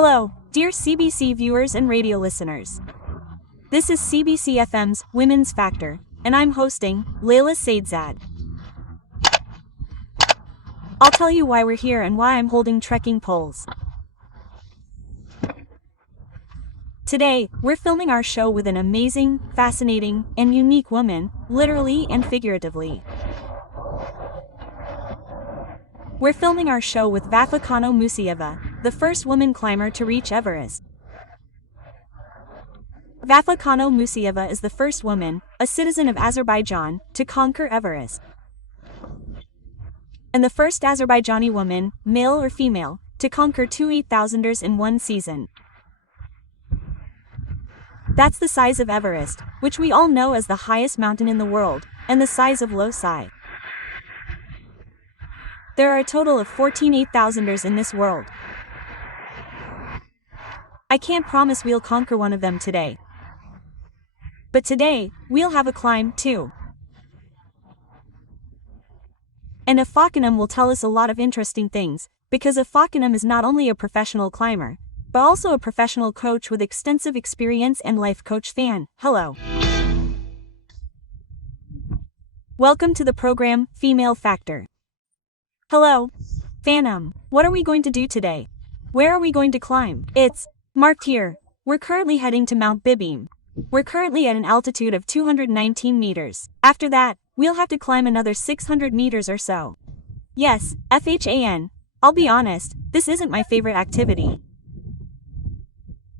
Hello, dear CBC viewers and radio listeners. This is CBC FM's Women's Factor, and I'm hosting, Layla Saidzad. I'll tell you why we're here and why I'm holding trekking poles. Today, we're filming our show with an amazing, fascinating, and unique woman, literally and figuratively. We're filming our show with Waffa Mussaewa, the first woman climber to reach Everest. Waffa Mussaewa is the first woman, a citizen of Azerbaijan, to conquer Everest. And the first Azerbaijani woman, male or female, to conquer two 8,000ers in one season. That's the size of Everest, which we all know as the highest mountain in the world, and the size of Lhotse. There are a total of 14 8,000ers in this world. I can't promise we'll conquer one of them today. But today, we'll have a climb too. And Afakanam will tell us a lot of interesting things, because Afakanam is not only a professional climber, but also a professional coach with extensive experience and life coach fan. Hello. Welcome to the program, Female Factor. Hello, Phantom. What are we going to do today? Where are we going to climb? It's marked here. We're currently heading to Mount Bibim. We're currently at an altitude of 219 meters. After that, we'll have to climb another 600 meters or so. Yes, FHAN. I'll be honest, this isn't my favorite activity.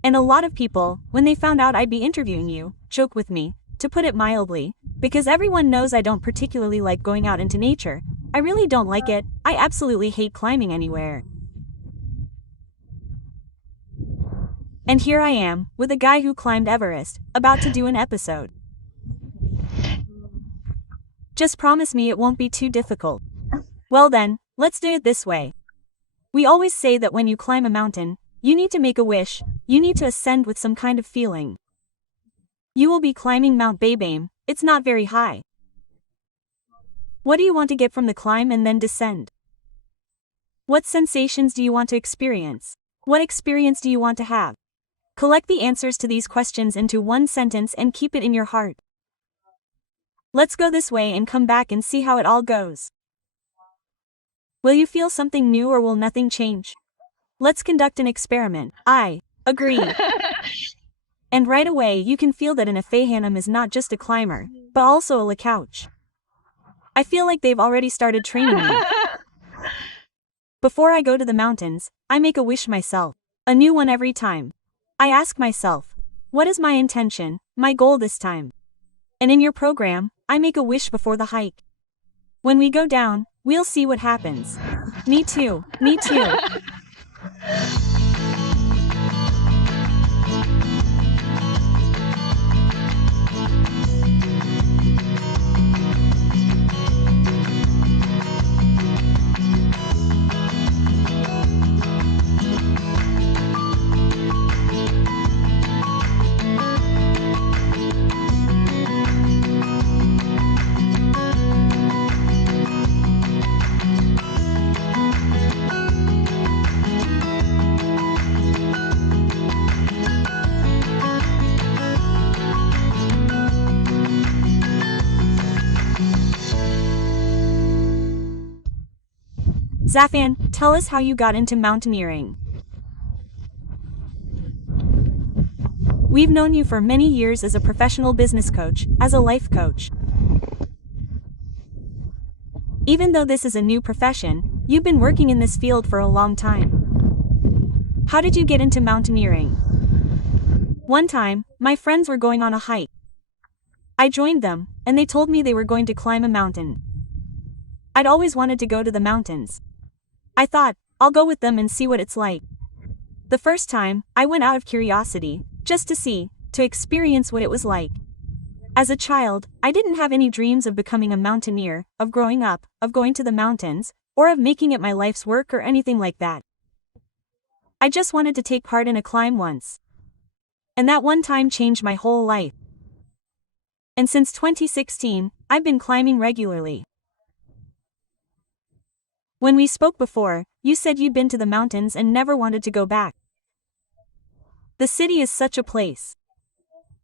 And a lot of people, when they found out I'd be interviewing you, joke with me, to put it mildly, because everyone knows I don't particularly like going out into nature. I really don't like it. I absolutely hate climbing anywhere. And here I am, with a guy who climbed Everest, about to do an episode. Just promise me it won't be too difficult. Well then, let's do it this way. We always say that when you climb a mountain, you need to make a wish, you need to ascend with some kind of feeling. You will be climbing Mount Bibim. It's not very high. What do you want to get from the climb and then descend? What sensations do you want to experience? What experience do you want to have? Collect the answers to these questions into one sentence and keep it in your heart. Let's go this way and come back and see how it all goes. Will you feel something new or will nothing change? Let's conduct an experiment. I agree. And right away you can feel that an Afahanam is not just a climber, but also a lhcoach. I feel like they've already started training me. Before I go to the mountains, I make a wish myself. A new one every time. I ask myself, what is my intention, my goal this time? And in your program, I make a wish before the hike. When we go down, we'll see what happens. Me too, me too. Zafan, tell us how you got into mountaineering. We've known you for many years as a professional business coach, as a life coach. Even though this is a new profession, you've been working in this field for a long time. How did you get into mountaineering? One time, my friends were going on a hike. I joined them, and they told me they were going to climb a mountain. I'd always wanted to go to the mountains. I thought, I'll go with them and see what it's like. The first time, I went out of curiosity, just to see, to experience what it was like. As a child, I didn't have any dreams of becoming a mountaineer, of growing up, of going to the mountains, or of making it my life's work or anything like that. I just wanted to take part in a climb once. And that one time changed my whole life. And since 2016, I've been climbing regularly. When we spoke before, you said you'd been to the mountains and never wanted to go back. The city is such a place.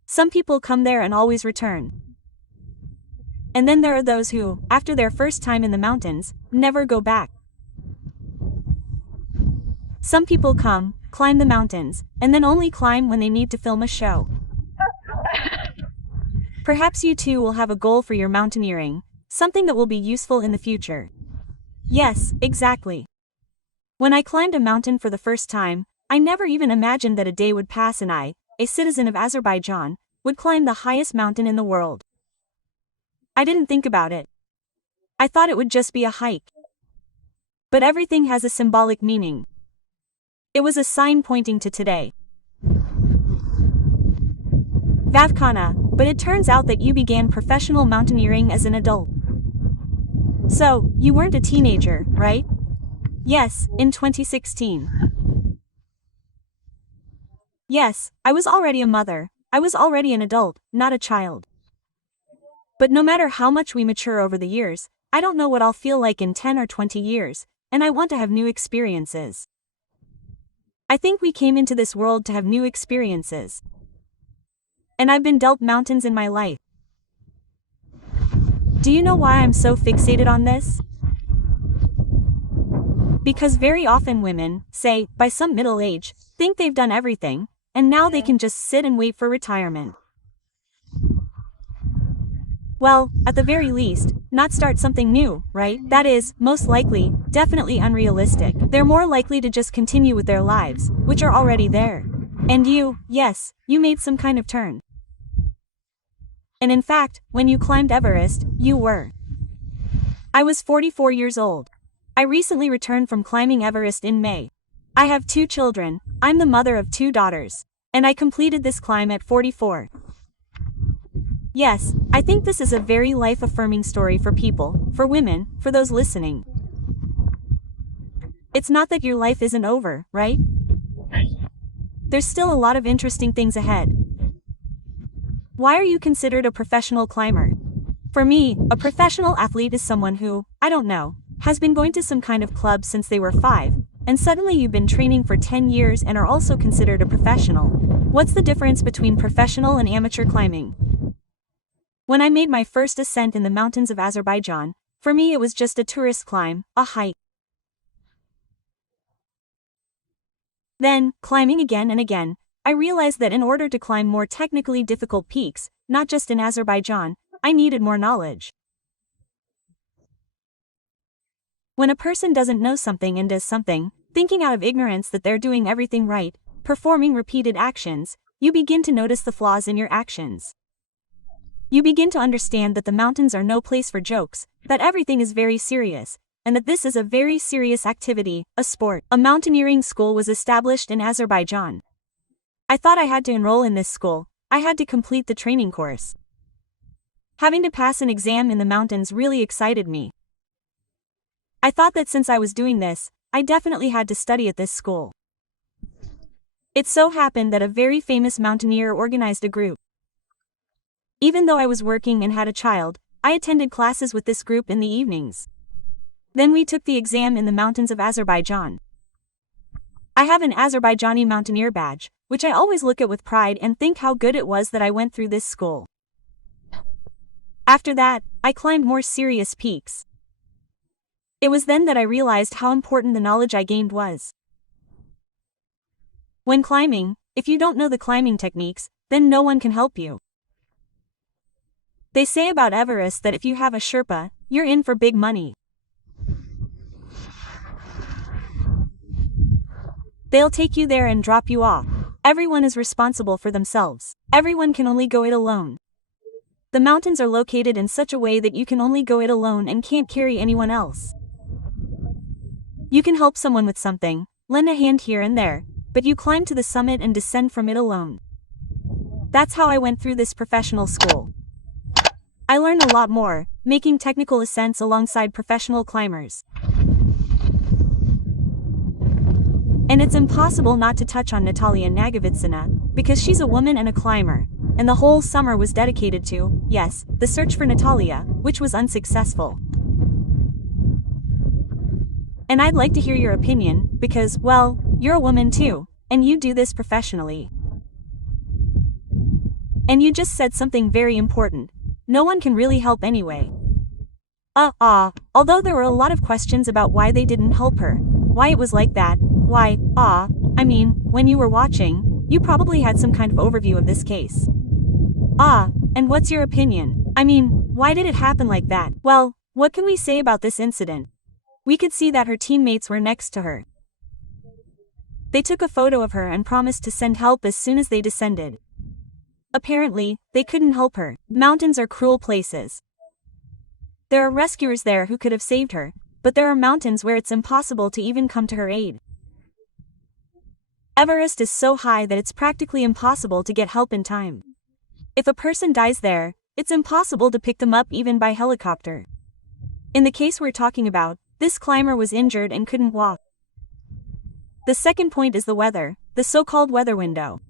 Some people come there and always return. And then there are those who, after their first time in the mountains, never go back. Some people come, climb the mountains, and then only climb when they need to film a show. Perhaps you too will have a goal for your mountaineering, something that will be useful in the future. Yes, exactly. When I climbed a mountain for the first time, I never even imagined that a day would pass and I, a citizen of Azerbaijan, would climb the highest mountain in the world. I didn't think about it. I thought it would just be a hike. But everything has a symbolic meaning. It was a sign pointing to today. Vavkana, but it turns out that you began professional mountaineering as an adult. So, you weren't a teenager, right? Yes, in 2016. Yes, I was already a mother. I was already an adult, not a child. But no matter how much we mature over the years, I don't know what I'll feel like in 10 or 20 years, and I want to have new experiences. I think we came into this world to have new experiences. And I've been dealt mountains in my life. Do you know why I'm so fixated on this? Because very often women, say, by some middle age, think they've done everything, and now they can just sit and wait for retirement. Well, at the very least, not start something new, right? That is, most likely, definitely unrealistic. They're more likely to just continue with their lives, which are already there. And you, yes, you made some kind of turn. And in fact, when you climbed Everest, you were. I was 44 years old. I recently returned from climbing Everest in May. I have 2 children, I'm the mother of 2 daughters. And I completed this climb at 44. Yes, I think this is a very life-affirming story for people, for women, for those listening. It's not that your life isn't over, right? There's still a lot of interesting things ahead. Why are you considered a professional climber? For me, a professional athlete is someone who, I don't know, has been going to some kind of club since they were 5, and suddenly you've been training for 10 years and are also considered a professional. What's the difference between professional and amateur climbing? When I made my first ascent in the mountains of Azerbaijan, for me it was just a tourist climb, a hike. Then, climbing again and again, I realized that in order to climb more technically difficult peaks, not just in Azerbaijan, I needed more knowledge. When a person doesn't know something and does something, thinking out of ignorance that they're doing everything right, performing repeated actions, you begin to notice the flaws in your actions. You begin to understand that the mountains are no place for jokes, that everything is very serious, and that this is a very serious activity, a sport. A mountaineering school was established in Azerbaijan. I thought I had to enroll in this school, I had to complete the training course. Having to pass an exam in the mountains really excited me. I thought that since I was doing this, I definitely had to study at this school. It so happened that a very famous mountaineer organized a group. Even though I was working and had a child, I attended classes with this group in the evenings. Then we took the exam in the mountains of Azerbaijan. I have an Azerbaijani mountaineer badge, which I always look at with pride and think how good it was that I went through this school. After that, I climbed more serious peaks. It was then that I realized how important the knowledge I gained was. When climbing, if you don't know the climbing techniques, then no one can help you. They say about Everest that if you have a Sherpa, you're in for big money. They'll take you there and drop you off. Everyone is responsible for themselves. Everyone can only go it alone. The mountains are located in such a way that you can only go it alone and can't carry anyone else. You can help someone with something, lend a hand here and there, but you climb to the summit and descend from it alone. That's how I went through this professional school. I learned a lot more, making technical ascents alongside professional climbers. And it's impossible not to touch on Natalia Nagovitsina, because she's a woman and a climber, and the whole summer was dedicated to, yes, the search for Natalia, which was unsuccessful. And I'd like to hear your opinion, because, well, you're a woman too, and you do this professionally. And you just said something very important. No one can really help anyway. Although there were a lot of questions about why they didn't help her. Why it was like that. When you were watching, you probably had some kind of overview of this case. And what's your opinion? Why did it happen like that? Well, what can we say about this incident? We could see that her teammates were next to her. They took a photo of her and promised to send help as soon as they descended. Apparently, they couldn't help her. Mountains are cruel places. There are rescuers there who could have saved her, but there are mountains where it's impossible to even come to her aid. Everest is so high that it's practically impossible to get help in time. If a person dies there, it's impossible to pick them up even by helicopter. In the case we're talking about, this climber was injured and couldn't walk. The second point is the weather, the so-called weather window.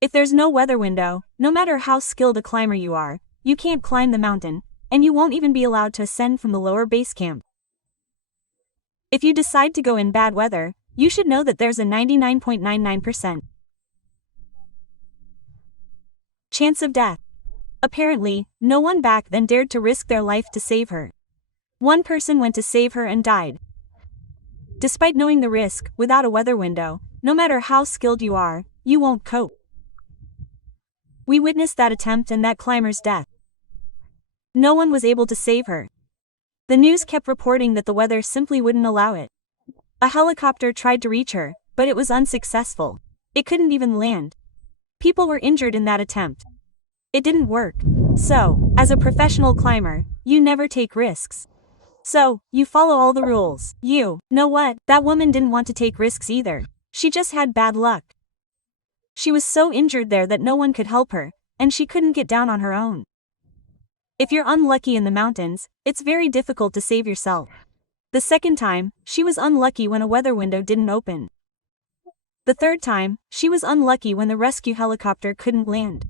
If there's no weather window, no matter how skilled a climber you are, you can't climb the mountain, and you won't even be allowed to ascend from the lower base camp. If you decide to go in bad weather, you should know that there's a 99.99% chance of death. Apparently, no one back then dared to risk their life to save her. One person went to save her and died. Despite knowing the risk, without a weather window, no matter how skilled you are, you won't cope. We witnessed that attempt and that climber's death. No one was able to save her. The news kept reporting that the weather simply wouldn't allow it. A helicopter tried to reach her, but it was unsuccessful. It couldn't even land. People were injured in that attempt. It didn't work. So, as a professional climber, you never take risks. So, you follow all the rules. You know what? That woman didn't want to take risks either. She just had bad luck. She was so injured there that no one could help her, and she couldn't get down on her own. If you're unlucky in the mountains, it's very difficult to save yourself. The second time, she was unlucky when a weather window didn't open. The third time, she was unlucky when the rescue helicopter couldn't land.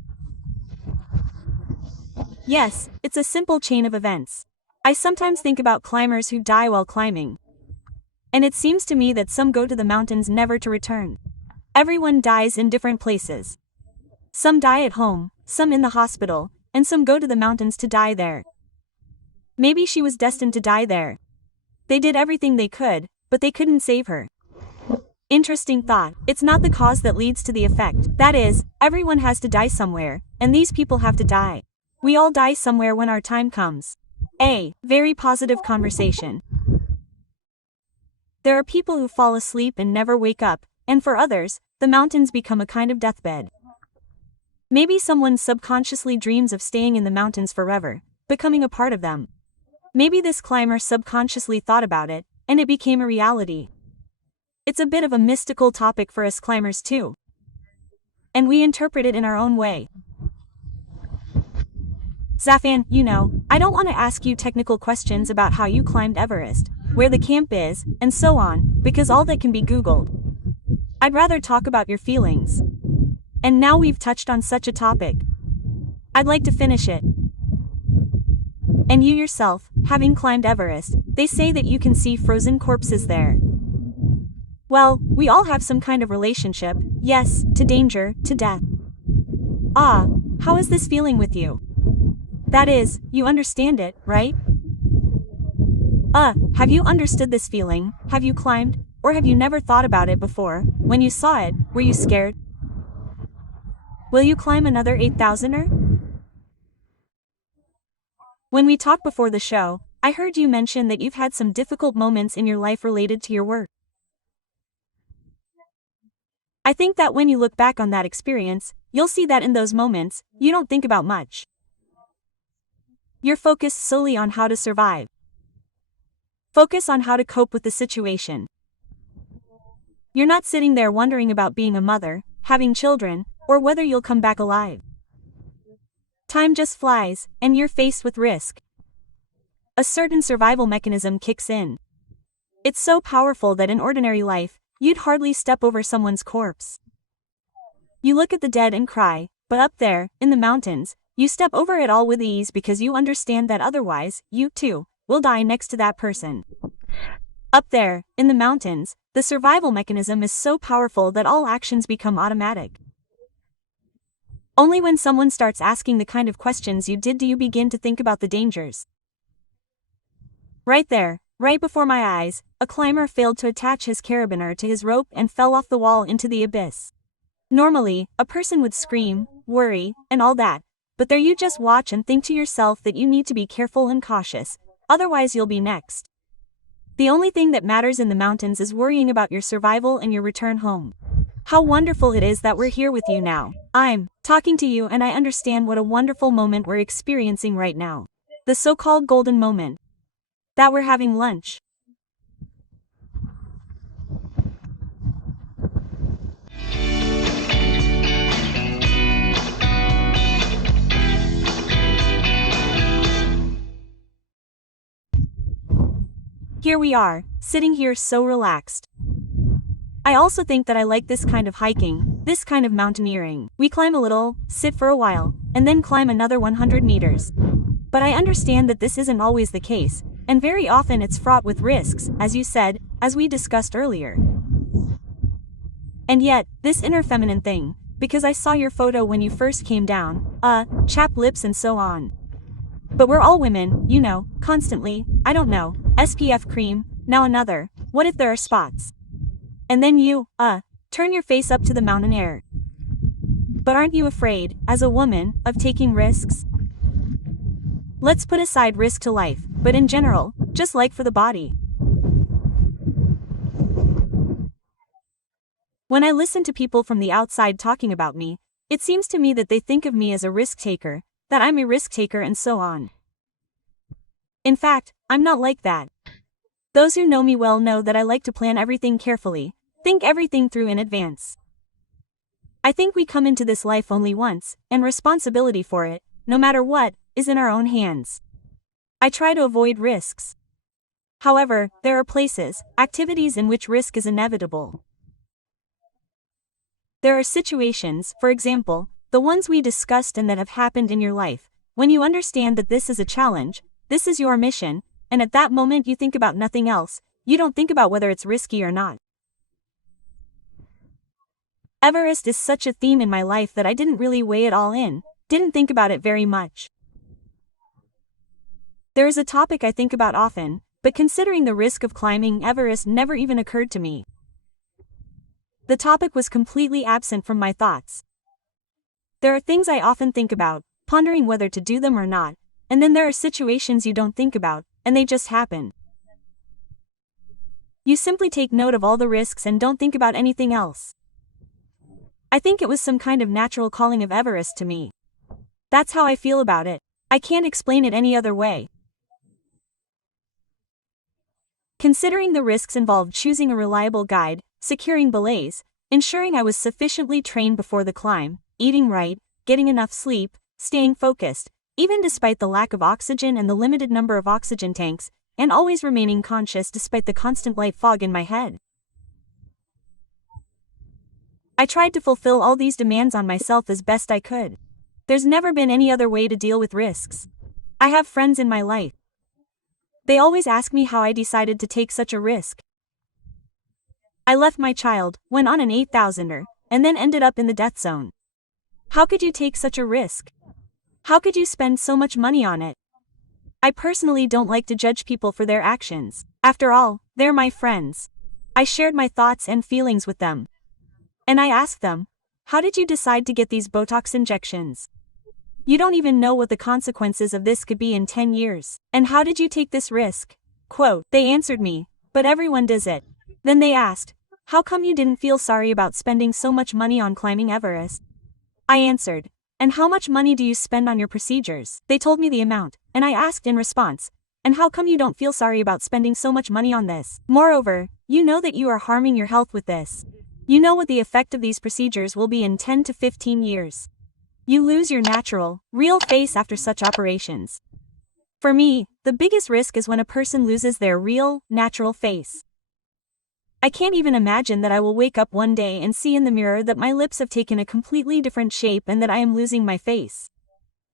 Yes, it's a simple chain of events. I sometimes think about climbers who die while climbing. And it seems to me that some go to the mountains never to return. Everyone dies in different places. Some die at home, some in the hospital, and some go to the mountains to die there. Maybe she was destined to die there. They did everything they could, but they couldn't save her. Interesting thought. It's not the cause that leads to the effect. That is, everyone has to die somewhere, and these people have to die. We all die somewhere when our time comes. Very positive conversation. There are people who fall asleep and never wake up, and for others, the mountains become a kind of deathbed. Maybe someone subconsciously dreams of staying in the mountains forever, becoming a part of them. Maybe this climber subconsciously thought about it, and it became a reality. It's a bit of a mystical topic for us climbers too. And we interpret it in our own way. Zafan, I don't want to ask you technical questions about how you climbed Everest, where the camp is, and so on, because all that can be Googled. I'd rather talk about your feelings. And now we've touched on such a topic. I'd like to finish it. And you yourself, having climbed Everest, they say that you can see frozen corpses there. Well, we all have some kind of relationship, yes, to danger, to death. How is this feeling with you? That is, you understand it, right? Have you understood this feeling? Have you climbed? Or have you never thought about it before? When you saw it, were you scared? Will you climb another 8,000er? When we talked before the show, I heard you mention that you've had some difficult moments in your life related to your work. I think that when you look back on that experience, you'll see that in those moments, you don't think about much. You're focused solely on how to survive. Focus on how to cope with the situation. You're not sitting there wondering about being a mother, having children, or whether you'll come back alive. Time just flies, and you're faced with risk. A certain survival mechanism kicks in. It's so powerful that in ordinary life, you'd hardly step over someone's corpse. You look at the dead and cry, but up there, in the mountains, you step over it all with ease because you understand that otherwise, you too, will die next to that person. Up there, in the mountains, the survival mechanism is so powerful that all actions become automatic. Only when someone starts asking the kind of questions you did do you begin to think about the dangers. Right there, right before my eyes, a climber failed to attach his carabiner to his rope and fell off the wall into the abyss. Normally, a person would scream, worry, and all that, but there you just watch and think to yourself that you need to be careful and cautious, otherwise you'll be next. The only thing that matters in the mountains is worrying about your survival and your return home. How wonderful it is that we're here with you now. I'm talking to you and I understand what a wonderful moment we're experiencing right now. The so-called golden moment. That we're having lunch. Here we are, sitting here so relaxed. I also think that I like this kind of hiking, this kind of mountaineering. We climb a little, sit for a while, and then climb another 100 meters. But I understand that this isn't always the case, and very often it's fraught with risks, as you said, as we discussed earlier. And yet, this inner feminine thing, because I saw your photo when you first came down, chapped lips and so on. But we're all women, you know, constantly, I don't know, SPF cream, now another, what if there are spots? And then you, turn your face up to the mountain air. But aren't you afraid, as a woman, of taking risks? Let's put aside risk to life, but in general, just like for the body. When I listen to people from the outside talking about me, it seems to me that they think of me as a risk taker, that I'm a risk taker and so on. In fact, I'm not like that. Those who know me well know that I like to plan everything carefully, think everything through in advance. I think we come into this life only once, and responsibility for it, no matter what, is in our own hands. I try to avoid risks. However, there are places, activities in which risk is inevitable. There are situations, for example, the ones we discussed and that have happened in your life, when you understand that this is a challenge, this is your mission, and at that moment you think about nothing else, you don't think about whether it's risky or not. Everest is such a theme in my life that I didn't really weigh it all in, didn't think about it very much. There is a topic I think about often, but considering the risk of climbing Everest never even occurred to me. The topic was completely absent from my thoughts. There are things I often think about, pondering whether to do them or not, and then there are situations you don't think about, and they just happen. You simply take note of all the risks and don't think about anything else. I think it was some kind of natural calling of Everest to me. That's how I feel about it. I can't explain it any other way. Considering the risks involved choosing a reliable guide, securing belays, ensuring I was sufficiently trained before the climb, eating right, getting enough sleep, staying focused, even despite the lack of oxygen and the limited number of oxygen tanks, and always remaining conscious despite the constant light fog in my head. I tried to fulfill all these demands on myself as best I could. There's never been any other way to deal with risks. I have friends in my life. They always ask me how I decided to take such a risk. I left my child, went on an 8,000er, and then ended up in the death zone. How could you take such a risk? How could you spend so much money on it? I personally don't like to judge people for their actions. After all, they're my friends. I shared my thoughts and feelings with them. And I asked them, how did you decide to get these Botox injections? You don't even know what the consequences of this could be in 10 years. And how did you take this risk? Quote, they answered me, but everyone does it. Then they asked, how come you didn't feel sorry about spending so much money on climbing Everest? I answered, and how much money do you spend on your procedures? They told me the amount, and I asked in response, and how come you don't feel sorry about spending so much money on this? Moreover, you know that you are harming your health with this. You know what the effect of these procedures will be in 10 to 15 years. You lose your natural, real face after such operations. For me, the biggest risk is when a person loses their real, natural face. I can't even imagine that I will wake up one day and see in the mirror that my lips have taken a completely different shape and that I am losing my face.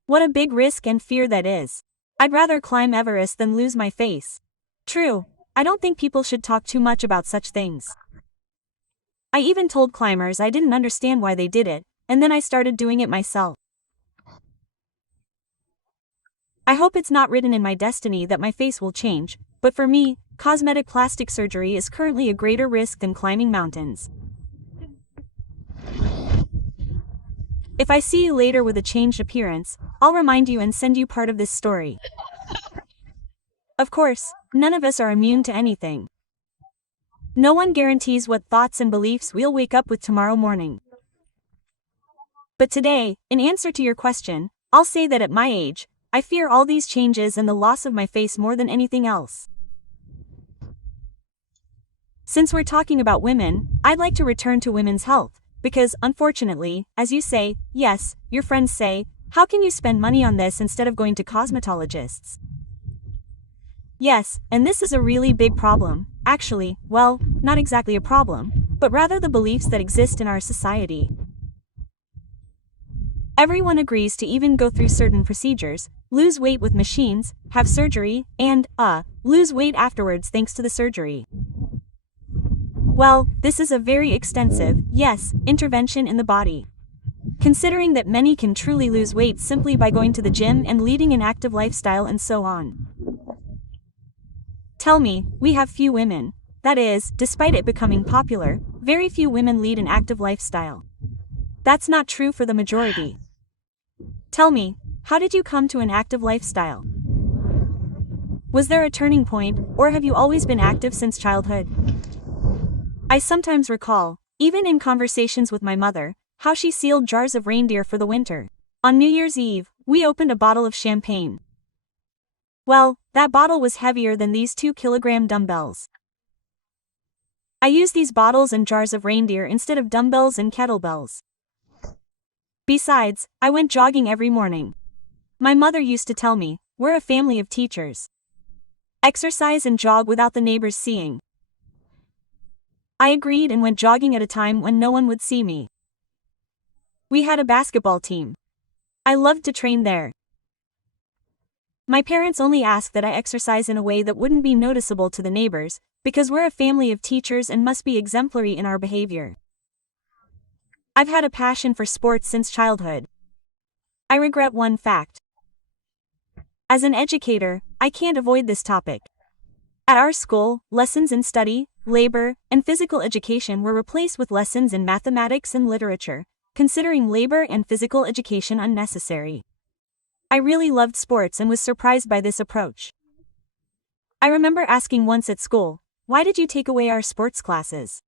What a big risk and fear that is. I'd rather climb Everest than lose my face. True, I don't think people should talk too much about such things. I even told climbers I didn't understand why they did it, and then I started doing it myself. I hope it's not written in my destiny that my face will change, but for me, cosmetic plastic surgery is currently a greater risk than climbing mountains. If I see you later with a changed appearance, I'll remind you and send you part of this story. Of course, none of us are immune to anything. No one guarantees what thoughts and beliefs we'll wake up with tomorrow morning. But today, in answer to your question, I'll say that at my age, I fear all these changes and the loss of my face more than anything else. Since we're talking about women, I'd like to return to women's health, because, unfortunately, as you say, yes, your friends say, how can you spend money on this instead of going to cosmetologists? Yes, and this is a really big problem, actually, well, not exactly a problem, but rather the beliefs that exist in our society. Everyone agrees to even go through certain procedures, lose weight with machines, have surgery, and, lose weight afterwards thanks to the surgery. Well, this is a very extensive, yes, intervention in the body. Considering that many can truly lose weight simply by going to the gym and leading an active lifestyle and so on. Tell me, we have few women. That is, despite it becoming popular, very few women lead an active lifestyle. That's not true for the majority. Tell me, how did you come to an active lifestyle? Was there a turning point, or have you always been active since childhood? I sometimes recall, even in conversations with my mother, how she sealed jars of reindeer for the winter. On New Year's Eve, we opened a bottle of champagne. Well, that bottle was heavier than these 2-kilogram dumbbells. I use these bottles and jars of reindeer instead of dumbbells and kettlebells. Besides, I went jogging every morning. My mother used to tell me, we're a family of teachers. Exercise and jog without the neighbors seeing. I agreed and went jogging at a time when no one would see me. We had a basketball team. I loved to train there. My parents only asked that I exercise in a way that wouldn't be noticeable to the neighbors, because we're a family of teachers and must be exemplary in our behavior. I've had a passion for sports since childhood. I regret one fact. As an educator, I can't avoid this topic. At our school, lessons in study, labor, and physical education were replaced with lessons in mathematics and literature, considering labor and physical education unnecessary. I really loved sports and was surprised by this approach. I remember asking once at school, why did you take away our sports classes?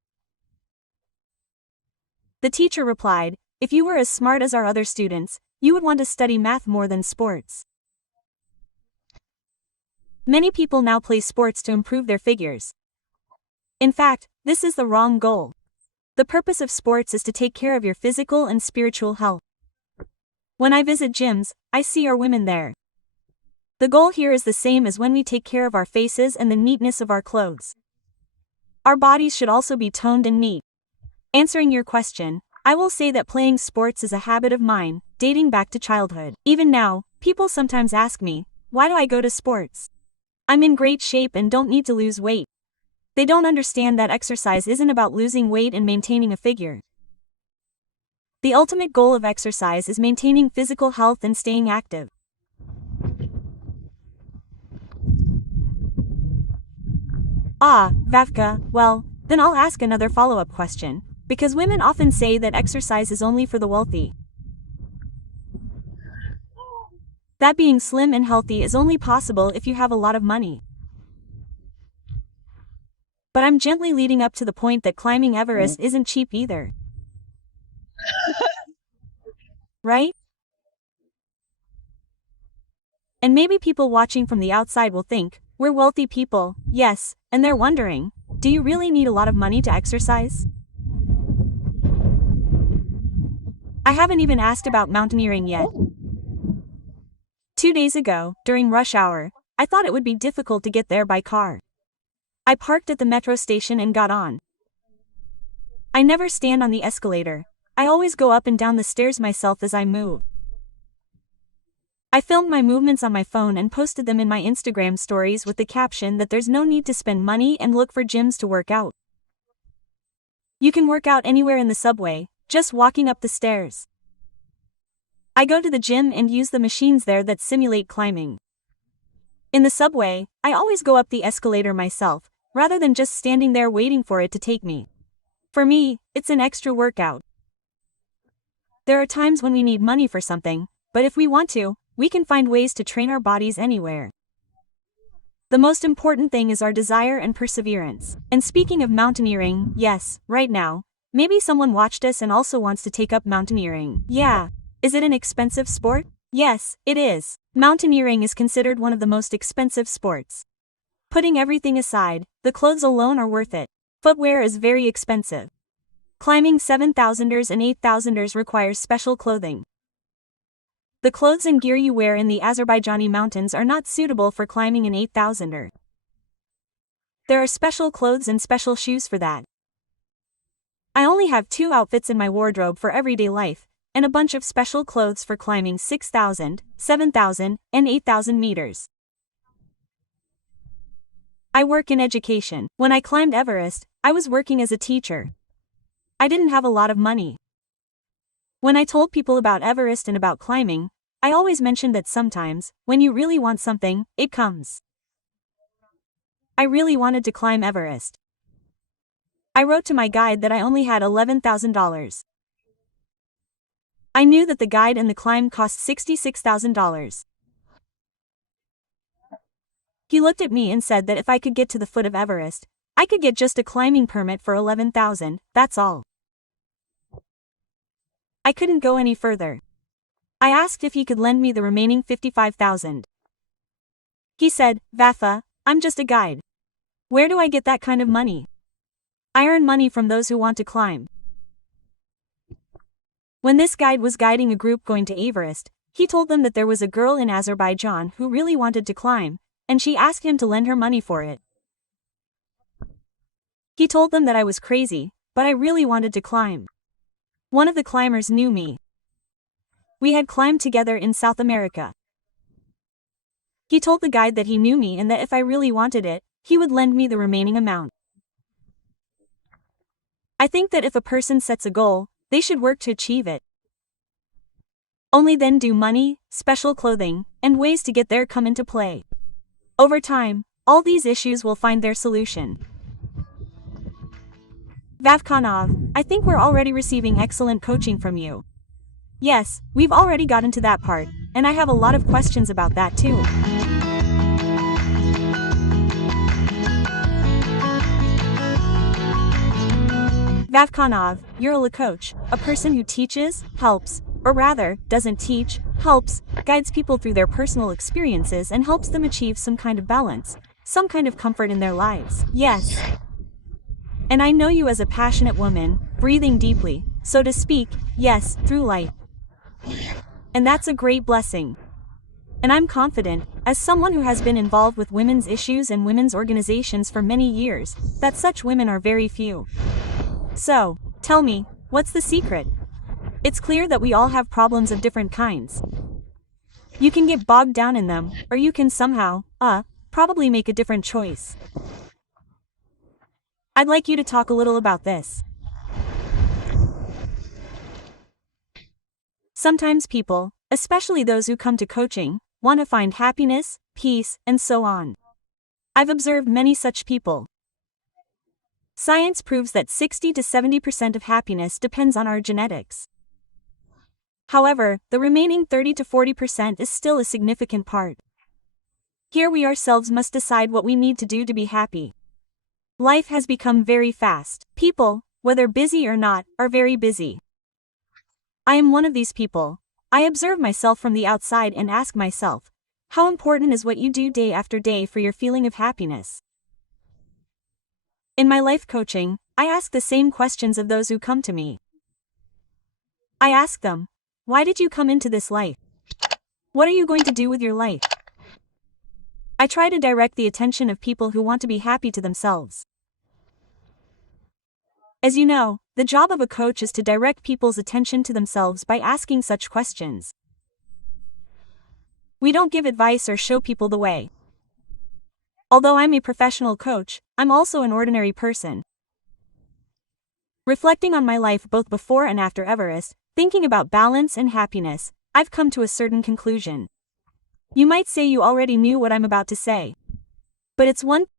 The teacher replied, if you were as smart as our other students, you would want to study math more than sports. Many people now play sports to improve their figures. In fact, this is the wrong goal. The purpose of sports is to take care of your physical and spiritual health. When I visit gyms, I see our women there. The goal here is the same as when we take care of our faces and the neatness of our clothes. Our bodies should also be toned and neat. Answering your question, I will say that playing sports is a habit of mine, dating back to childhood. Even now, people sometimes ask me, why do I go to sports? I'm in great shape and don't need to lose weight. They don't understand that exercise isn't about losing weight and maintaining a figure. The ultimate goal of exercise is maintaining physical health and staying active. Vafka, well, then I'll ask another follow-up question, because women often say that exercise is only for the wealthy. That being slim and healthy is only possible if you have a lot of money. But I'm gently leading up to the point that climbing Everest isn't cheap either. Right? And maybe people watching from the outside will think, we're wealthy people, yes, and they're wondering, do you really need a lot of money to exercise? I haven't even asked about mountaineering yet. 2 days ago, during rush hour, I thought it would be difficult to get there by car. I parked at the metro station and got on. I never stand on the escalator. I always go up and down the stairs myself as I move. I filmed my movements on my phone and posted them in my Instagram stories with the caption that there's no need to spend money and look for gyms to work out. You can work out anywhere in the subway, just walking up the stairs. I go to the gym and use the machines there that simulate climbing. In the subway, I always go up the escalator myself, rather than just standing there waiting for it to take me. For me, it's an extra workout. There are times when we need money for something, but if we want to, we can find ways to train our bodies anywhere. The most important thing is our desire and perseverance. And speaking of mountaineering, yes, right now, maybe someone watched us and also wants to take up mountaineering. Yeah. Is it an expensive sport? Yes, it is. Mountaineering is considered one of the most expensive sports. Putting everything aside, the clothes alone are worth it. Footwear is very expensive. Climbing 7,000ers and 8,000ers requires special clothing. The clothes and gear you wear in the Azerbaijani mountains are not suitable for climbing an 8,000er. There are special clothes and special shoes for that. I only have 2 outfits in my wardrobe for everyday life, and a bunch of special clothes for climbing 6,000, 7,000, and 8,000 meters. I work in education. When I climbed Everest, I was working as a teacher. I didn't have a lot of money. When I told people about Everest and about climbing, I always mentioned that sometimes, when you really want something, it comes. I really wanted to climb Everest. I wrote to my guide that I only had $11,000. I knew that the guide and the climb cost $66,000. He looked at me and said that if I could get to the foot of Everest, I could get just a climbing permit for $11,000, that's all. I couldn't go any further. I asked if he could lend me the remaining $55,000. He said, "Vafa, I'm just a guide. Where do I get that kind of money? I earn money from those who want to climb." When this guide was guiding a group going to Everest, he told them that there was a girl in Azerbaijan who really wanted to climb, and she asked him to lend her money for it. He told them that I was crazy, but I really wanted to climb. One of the climbers knew me. We had climbed together in South America. He told the guide that he knew me and that if I really wanted it, he would lend me the remaining amount. I think that if a person sets a goal, they should work to achieve it. Only then do money, special clothing, and ways to get there come into play. Over time, all these issues will find their solution. Vavkanov, I think we're already receiving excellent coaching from you. Yes, we've already gotten to that part, and I have a lot of questions about that too. Vavkanov, you're a coach, a person who teaches, helps, or rather, doesn't teach, helps, guides people through their personal experiences and helps them achieve some kind of balance, some kind of comfort in their lives. Yes. And I know you as a passionate woman, breathing deeply, so to speak, yes, through life. And that's a great blessing. And I'm confident, as someone who has been involved with women's issues and women's organizations for many years, that such women are very few. So, tell me, what's the secret? It's clear that we all have problems of different kinds. You can get bogged down in them, or you can somehow, probably make a different choice. I'd like you to talk a little about this. Sometimes people, especially those who come to coaching, want to find happiness, peace, and so on. I've observed many such people. Science proves that 60 to 70% of happiness depends on our genetics. However, the remaining 30 to 40% is still a significant part. Here we ourselves must decide what we need to do to be happy. Life has become very fast. People, whether busy or not, are very busy. I am one of these people. I observe myself from the outside and ask myself, how important is what you do day after day for your feeling of happiness? In my life coaching, I ask the same questions of those who come to me. I ask them, why did you come into this life? What are you going to do with your life? I try to direct the attention of people who want to be happy to themselves. As you know, the job of a coach is to direct people's attention to themselves by asking such questions. We don't give advice or show people the way. Although I'm a professional coach, I'm also an ordinary person. Reflecting on my life both before and after Everest, thinking about balance and happiness, I've come to a certain conclusion. You might say you already knew what I'm about to say. But it's one